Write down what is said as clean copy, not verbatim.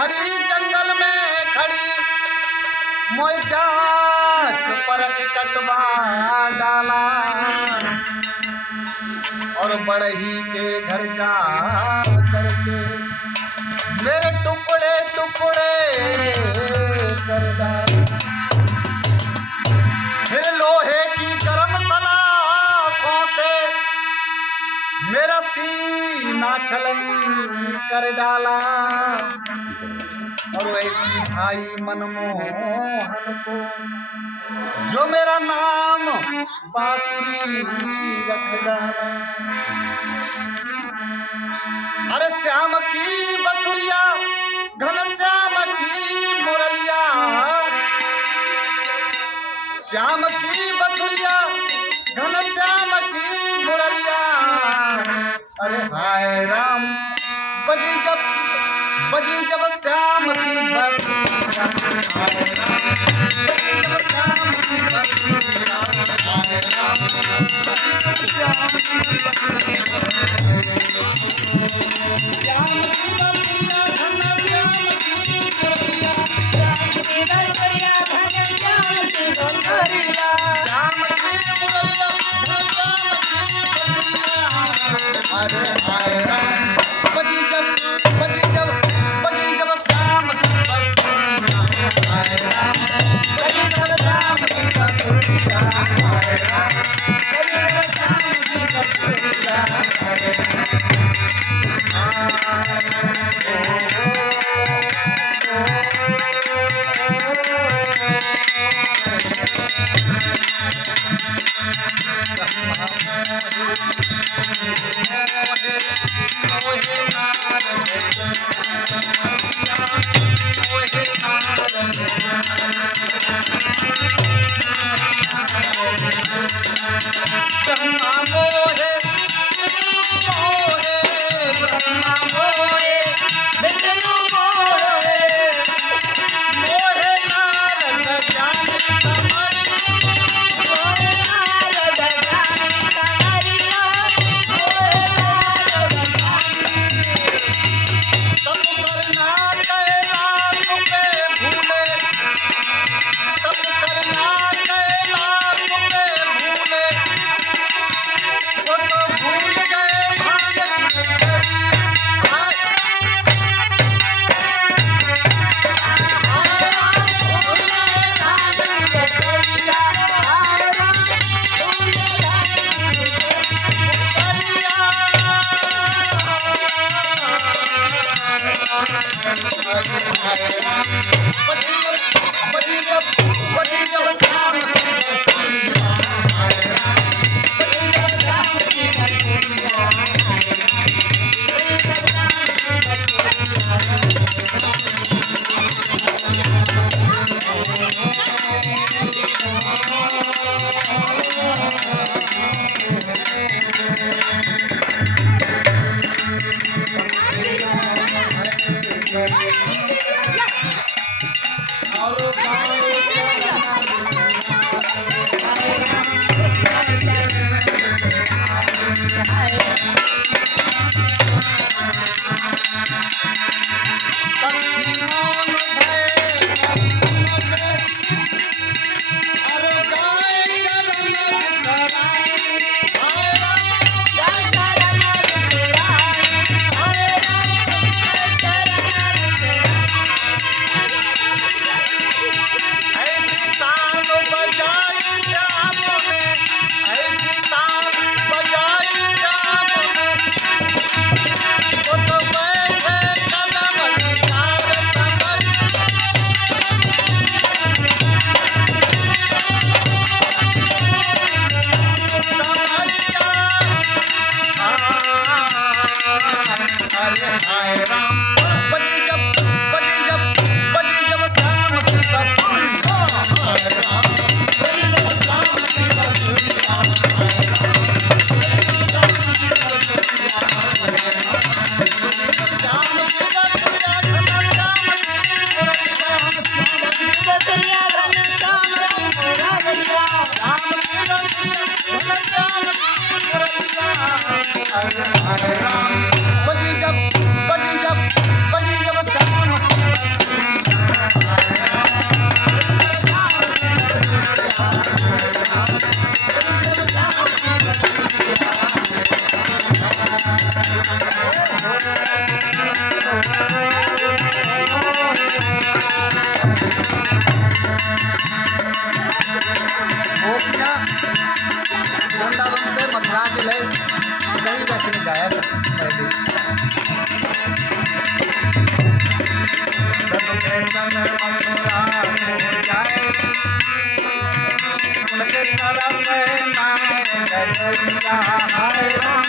हरी जंगल में खड़ी मोजा चुपर के कटवा डाला और बड़ही के घर जा करके मेरे टुकड़े टुकड़े कर डाला। फिर लोहे की गरम सलाखों से मेरा सीना छलनी कर डाला और वैसी भाई मनमोहन को जो मेरा नाम बांसुरी रख डाला। अरे श्याम की बसुरिया घन श्याम की मुरलिया, श्याम की बसुरिया घन श्याम की मुरलिया। अरे हाय राम बजी जब श्याम की बसुरिया, हाय राम बजी जब श्याम की बसुरिया, हाय राम श्याम की बसुरिया, श्याम की बसुरिया घन श्याम की मुरलिया, श्याम की बसुरिया घन श्याम की मुरलिया, श्याम की मुरलिया घन श्याम की मुरलिया। अरे हाय राम बजी जब श्याम की बसुरिया, हाय राम बजी जब श्याम की बसुरिया, हाय राम बजी जब श्याम की बसुरिया, हाय गाया पहले के चंद्र मथुरा को जाए उनके तरफ नाय गजरिया हाय राम